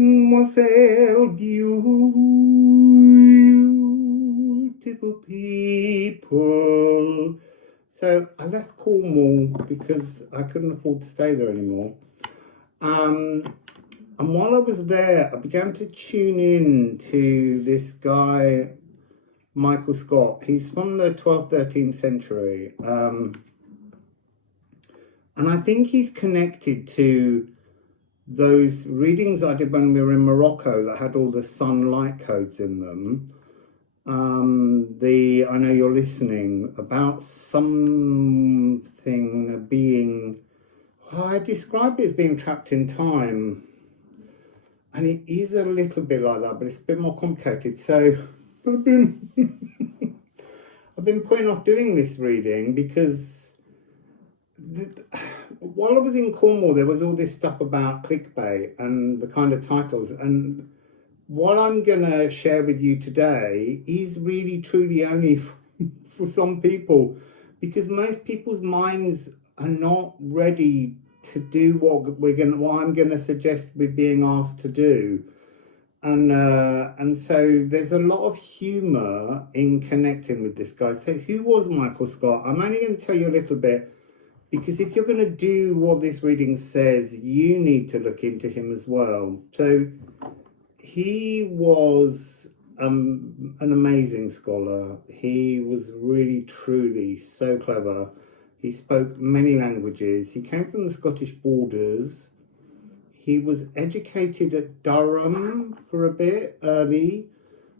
Wassail, beautiful people. So I left Cornwall because I couldn't afford to stay there anymore. And while I was there, I began to tune in to this guy, Michael Scott. He's from the 12th, 13th century. And I think he's connected to those readings I did when we were in Morocco that had all the sunlight codes in them. I know you're listening, about something being, I described it as being trapped in time. And it is a little bit like that, but it's a bit more complicated. So I've been putting off doing this reading because while I was in Cornwall, there was all this stuff about clickbait and the kind of titles. And what I'm going to share with you today is really truly only for some people, because most people's minds are not ready to do what I'm going to suggest we're being asked to do. And so there's a lot of humor in connecting with this guy. So who was Michael Scott? I'm only going to tell you a little bit, because if you're going to do what this reading says, you need to look into him as well. So he was an amazing scholar. He was really, truly so clever. He spoke many languages. He came from the Scottish borders. He was educated at Durham for a bit early,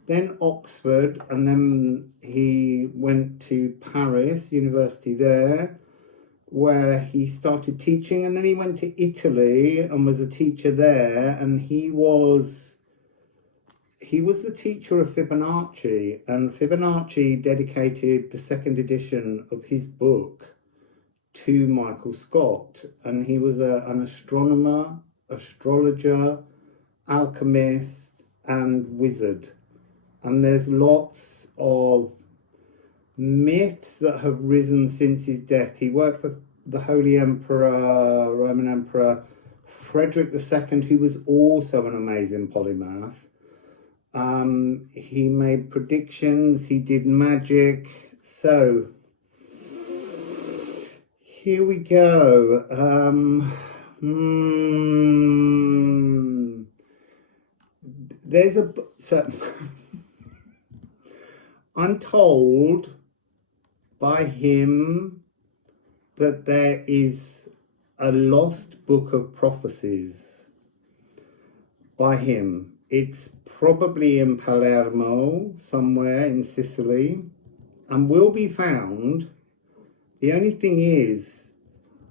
then Oxford, and then he went to Paris, university there, where he started teaching, and then he went to Italy and was a teacher there, and he was the teacher of Fibonacci, and Fibonacci dedicated the second edition of his book to Michael Scott, and he was an astronomer, astrologer, alchemist, and wizard. And there's lots of myths that have risen since his death. He worked for the Holy Emperor, Roman Emperor Frederick II, who was also an amazing polymath. He made predictions, he did magic. So here we go. I'm told by him that there is a lost book of prophecies by him. It's probably in Palermo, somewhere in Sicily, and will be found. The only thing is,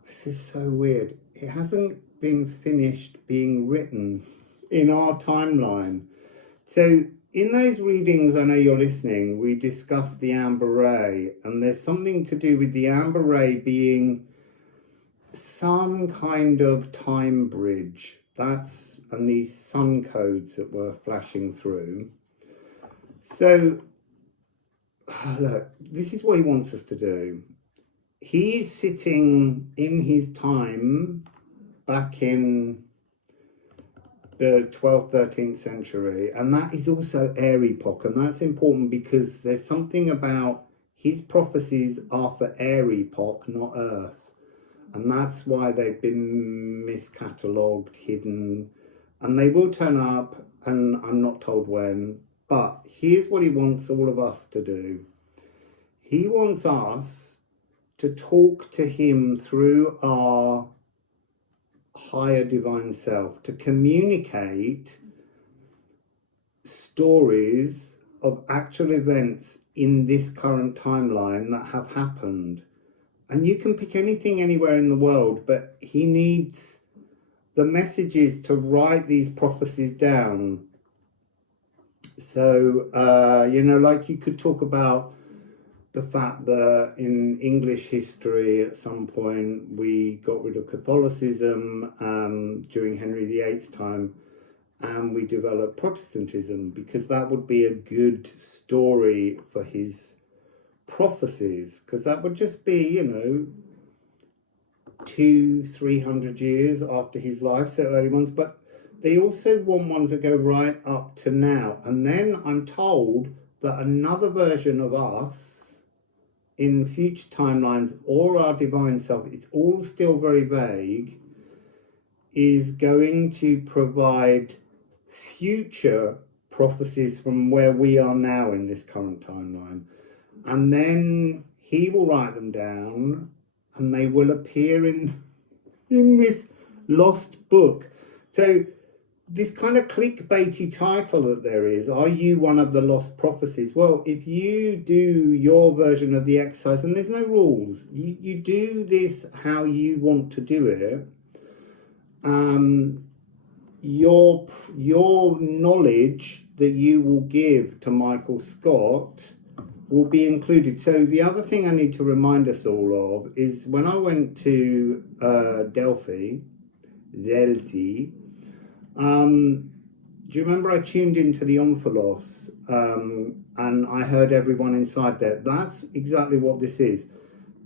this is so weird, it hasn't been finished being written in our timeline. So in those readings, I know you're listening, we discussed the amber ray, and there's something to do with the amber ray being some kind of time bridge. And these sun codes that were flashing through. So look, this is what he wants us to do. He's sitting in his time back in the 12th, 13th century, and that is also air epoch, and that's important because there's something about his prophecies are for air epoch, not earth, and that's why they've been miscatalogued, hidden, and they will turn up, and I'm not told when. But here's what he wants all of us to do. He wants us to talk to him through our higher divine self, to communicate stories of actual events in this current timeline that have happened. And you can pick anything anywhere in the world, but he needs the messages to write these prophecies down. So, like you could talk about the fact that in English history at some point we got rid of Catholicism during Henry VIII's time, and we developed Protestantism, because that would be a good story for his prophecies, because that would just be 200-300 years after his life, so early ones. But they also want ones that go right up to now. And then I'm told that another version of us in future timelines, or our divine self, it's all still very vague, is going to provide future prophecies from where we are now in this current timeline. And then he will write them down and they will appear in this lost book. So this kind of clickbaity title that there is, are you one of the lost prophecies? Well, if you do your version of the exercise, and there's no rules, you do this how you want to do it, your knowledge that you will give to Michael Scott will be included. So the other thing I need to remind us all of is when I went to Delphi, do you remember I tuned into the Omphalos and I heard everyone inside there? That's exactly what this is.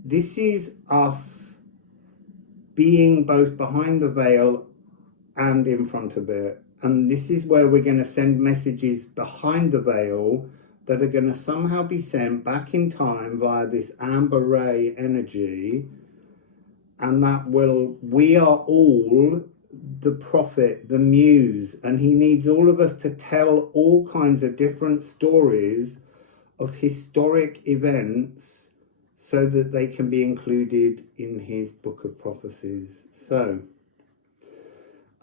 This is us being both behind the veil and in front of it. And this is where we're going to send messages behind the veil that are going to somehow be sent back in time via this amber ray energy. And that we are all the prophet, the muse, and he needs all of us to tell all kinds of different stories of historic events so that they can be included in his book of prophecies. So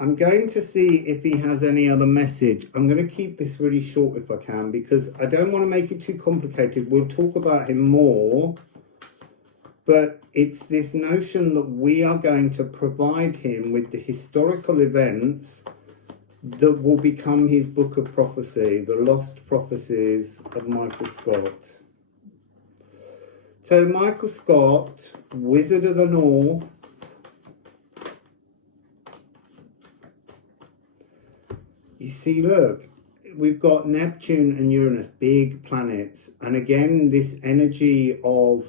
I'm going to see if he has any other message. I'm going to keep this really short if I can, because I don't want to make it too complicated. We'll talk about him more. But it's this notion that we are going to provide him with the historical events that will become his book of prophecy, the lost prophecies of Michael Scott. So Michael Scott, Wizard of the North, you see, look, we've got Neptune and Uranus, big planets. And again, this energy of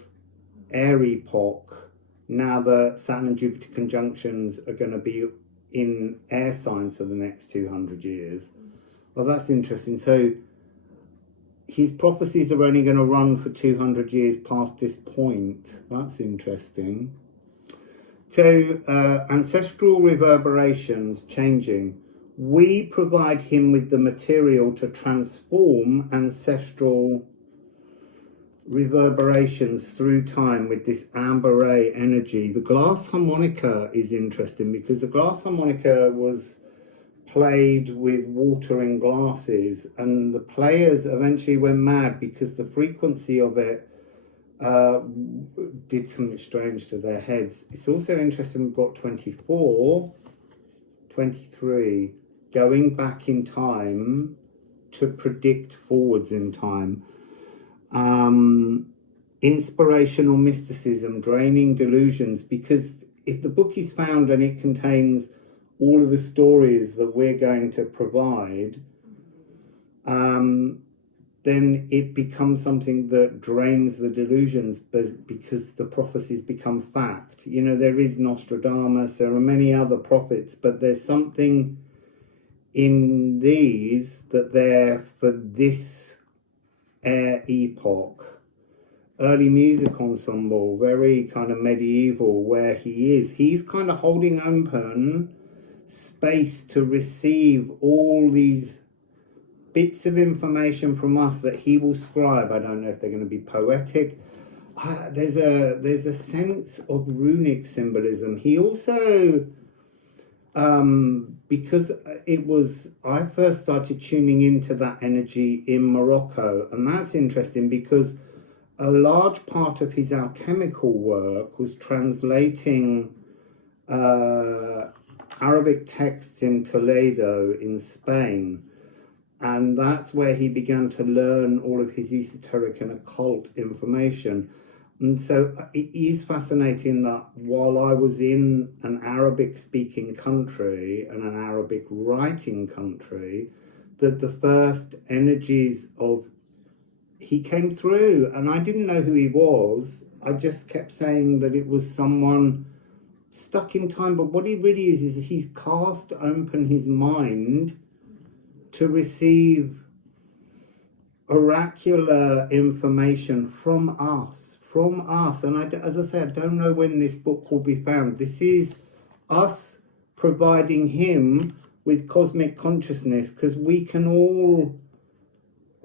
air epoch, now the Saturn and Jupiter conjunctions are going to be in air signs for the next 200 years. Well, that's interesting. So his prophecies are only going to run for 200 years past this point. That's interesting. So ancestral reverberations changing. We provide him with the material to transform ancestral reverberations through time with this amber ray energy. The glass harmonica is interesting because the glass harmonica was played with water in glasses, and the players eventually went mad because the frequency of it did something strange to their heads. It's also interesting, we've got 24, 23 going back in time to predict forwards in time. Inspirational mysticism, draining delusions, because if the book is found and it contains all of the stories that we're going to provide, then it becomes something that drains the delusions, because the prophecies become fact. You know, there is Nostradamus, there are many other prophets, but there's something in these that they're for this air epoch. Early music ensemble, very kind of medieval, where he's kind of holding open space to receive all these bits of information from us that he will scribe. I don't know if they're going to be poetic. There's a sense of runic symbolism. He also, because I first started tuning into that energy in Morocco, and that's interesting because a large part of his alchemical work was translating Arabic texts in Toledo in Spain, and that's where he began to learn all of his esoteric and occult information. And so it is fascinating that while I was in an Arabic speaking country and an Arabic writing country, that the first energies of he came through, and I didn't know who he was. I just kept saying that it was someone stuck in time, but what he really is he's cast open his mind to receive oracular information from us. And as I say, I don't know when this book will be found. This is us providing him with cosmic consciousness, because we can all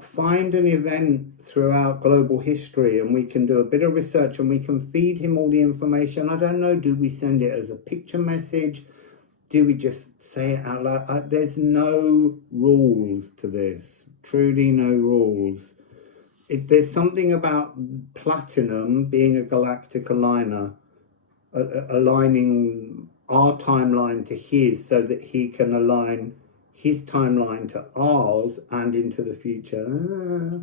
find an event throughout global history and we can do a bit of research and we can feed him all the information. I don't know, do we send it as a picture message? Do we just say it out loud? There's no rules to this, truly no rules. There's something about platinum being a galactic aligner, aligning our timeline to his so that he can align his timeline to ours and into the future.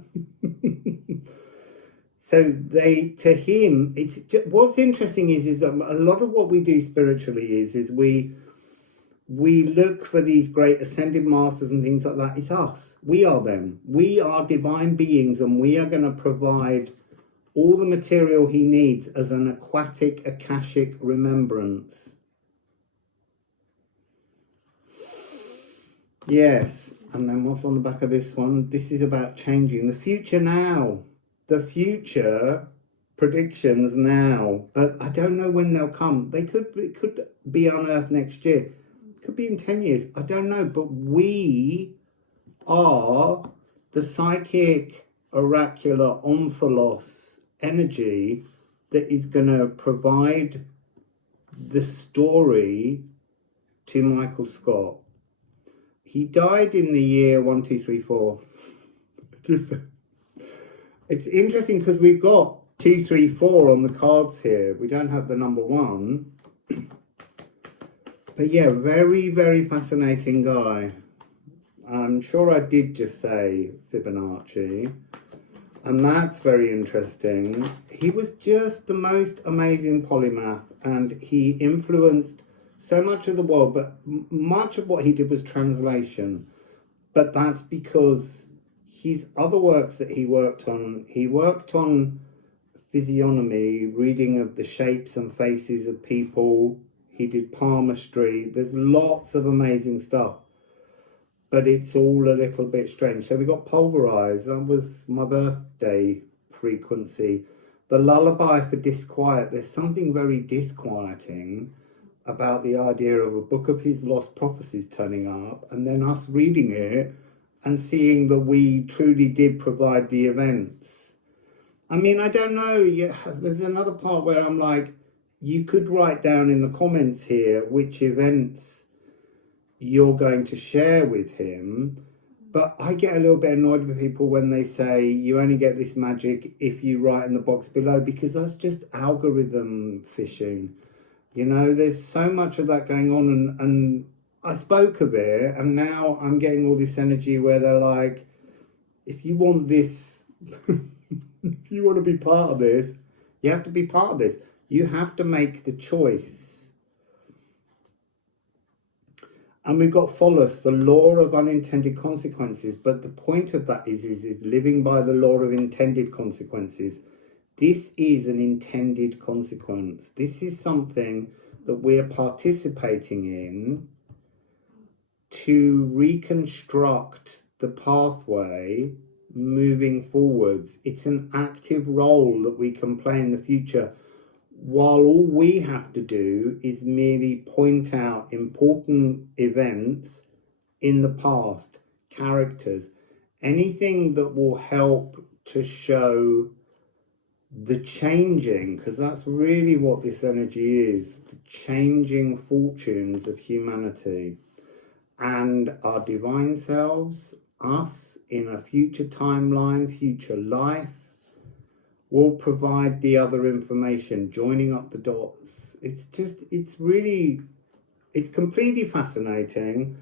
So to him, it's what's interesting is that a lot of what we do spiritually is we look for these great ascended masters and things like that. It's us. We are them. We are divine beings, and we are going to provide all the material he needs as an aquatic akashic remembrance. Yes, and then what's on the back of this one? This is about changing the future now. The future predictions now, but I don't know when they'll come. It could be unearthed next year. It could be in 10 years. I don't know, but we are the psychic oracular omphalos energy that is going to provide the story to Michael Scott. He died in the year 1234. It's interesting because we've got 234 on the cards here. We don't have the number 1. But yeah, very, very fascinating guy. I'm sure I did just say Fibonacci. And that's very interesting. He was just the most amazing polymath, and he influenced so much of the world, but much of what he did was translation. But that's because his other works that he worked on physiognomy, reading of the shapes and faces of people. He did palmistry. There's lots of amazing stuff, but it's all a little bit strange. So we got pulverized. That was my birthday frequency. The lullaby for disquiet. There's something very disquieting about the idea of a book of his lost prophecies turning up and then us reading it and seeing that we truly did provide the events. I mean, I don't know. Yeah, there's another part where I'm like, you could write down in the comments here which events you're going to share with him. But I get a little bit annoyed with people when they say you only get this magic if you write in the box below, because that's just algorithm fishing. You know, there's so much of that going on, and I spoke of it, and now I'm getting all this energy where they're like, if you want this, if you want to be part of this, you have to be part of this. You have to make the choice. And we've got Follis, the law of unintended consequences. But the point of that is living by the law of intended consequences. This is an intended consequence. This is something that we're participating in to reconstruct the pathway moving forwards. It's an active role that we can play in the future, while all we have to do is merely point out important events in the past, characters, anything that will help to show the changing, because that's really what this energy is, the changing fortunes of humanity and our divine selves, us in a future timeline, future life, will provide the other information, joining up the dots. It's completely fascinating.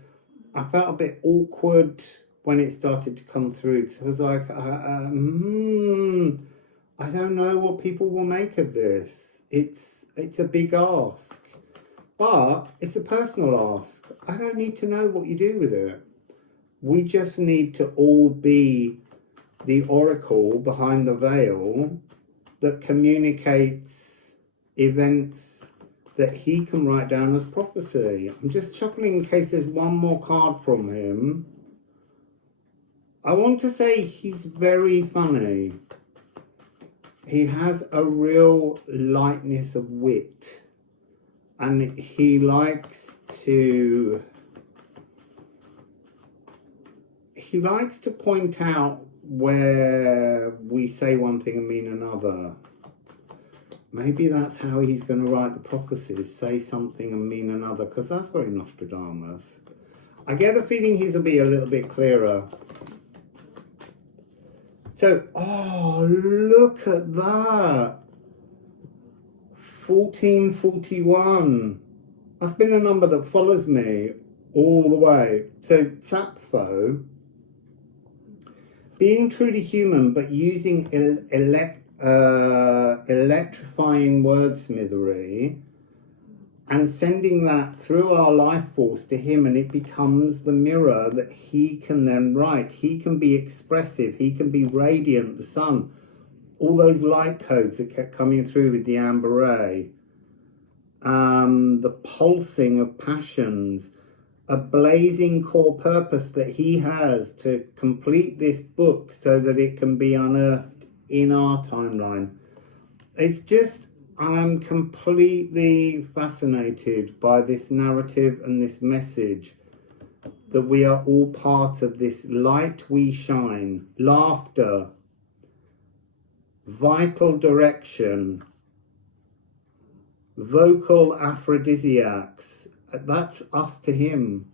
I felt a bit awkward when it started to come through, because I was like, I don't know what people will make of this. It's a big ask, but it's a personal ask. I don't need to know what you do with it. We just need to all be the oracle behind the veil that communicates events that he can write down as prophecy. I'm just shuffling in case there's one more card from him. I want to say he's very funny. He has a real lightness of wit, and he likes to point out where we say one thing and mean another. Maybe that's how he's going to write the prophecies, say something and mean another, because that's very Nostradamus. I get the feeling his will be a little bit clearer. So, oh, look at that. 1441. That's been a number that follows me all the way. So, Sappho, being truly human, but using electrifying wordsmithery and sending that through our life force to him, and it becomes the mirror that he can then write. He can be expressive, he can be radiant, the sun, all those light codes that kept coming through with the amber ray, the pulsing of passions, a blazing core purpose that he has to complete this book so that it can be unearthed in our timeline. It's just, I'm completely fascinated by this narrative and this message that we are all part of this light we shine, laughter, vital direction, vocal aphrodisiacs. That's us to him.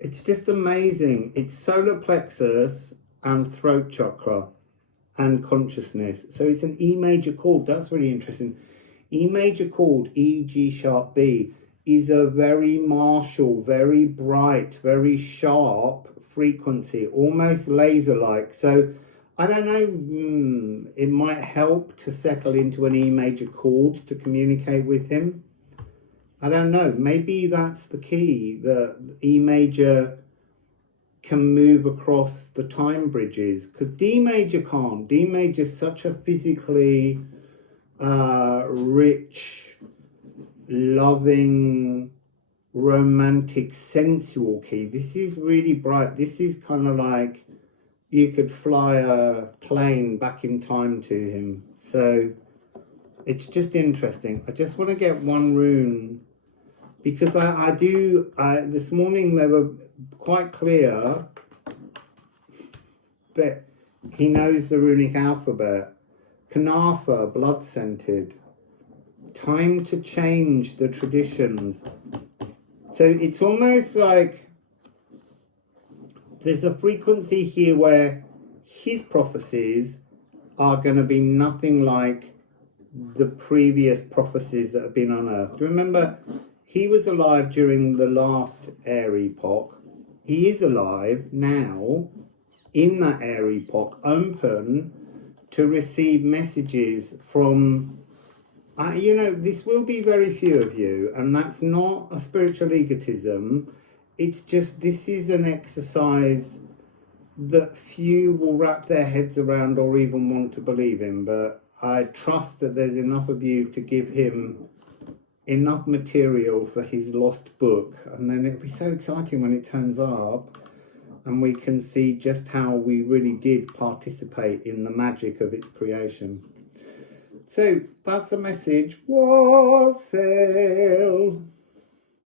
It's just amazing. It's solar plexus and throat chakra and consciousness. So it's an E major chord. That's really interesting. E major chord, E, G sharp, B, is a very martial, very bright, very sharp frequency, almost laser-like. So I don't know, it might help to settle into an E major chord to communicate with him. I don't know, maybe that's the key. The E major can move across the time bridges, because D major can't. D major is such a physically rich, loving, romantic, sensual key. This is really bright. This is kind of like you could fly a plane back in time to him. So it's just interesting. I just want to get one rune, because this morning they were quite clear that he knows the runic alphabet. Kanafa, blood-scented. Time to change the traditions. So it's almost like there's a frequency here where his prophecies are going to be nothing like the previous prophecies that have been unearthed. Remember, he was alive during the last air epoch. He is alive now in that air epoch, open to receive messages from, this will be very few of you, and that's not a spiritual egotism. It's just, this is an exercise that few will wrap their heads around or even want to believe in, but I trust that there's enough of you to give him enough material for his lost book, and then it'll be so exciting when it turns up and we can see just how we really did participate in the magic of its creation. So that's a message. Wassail.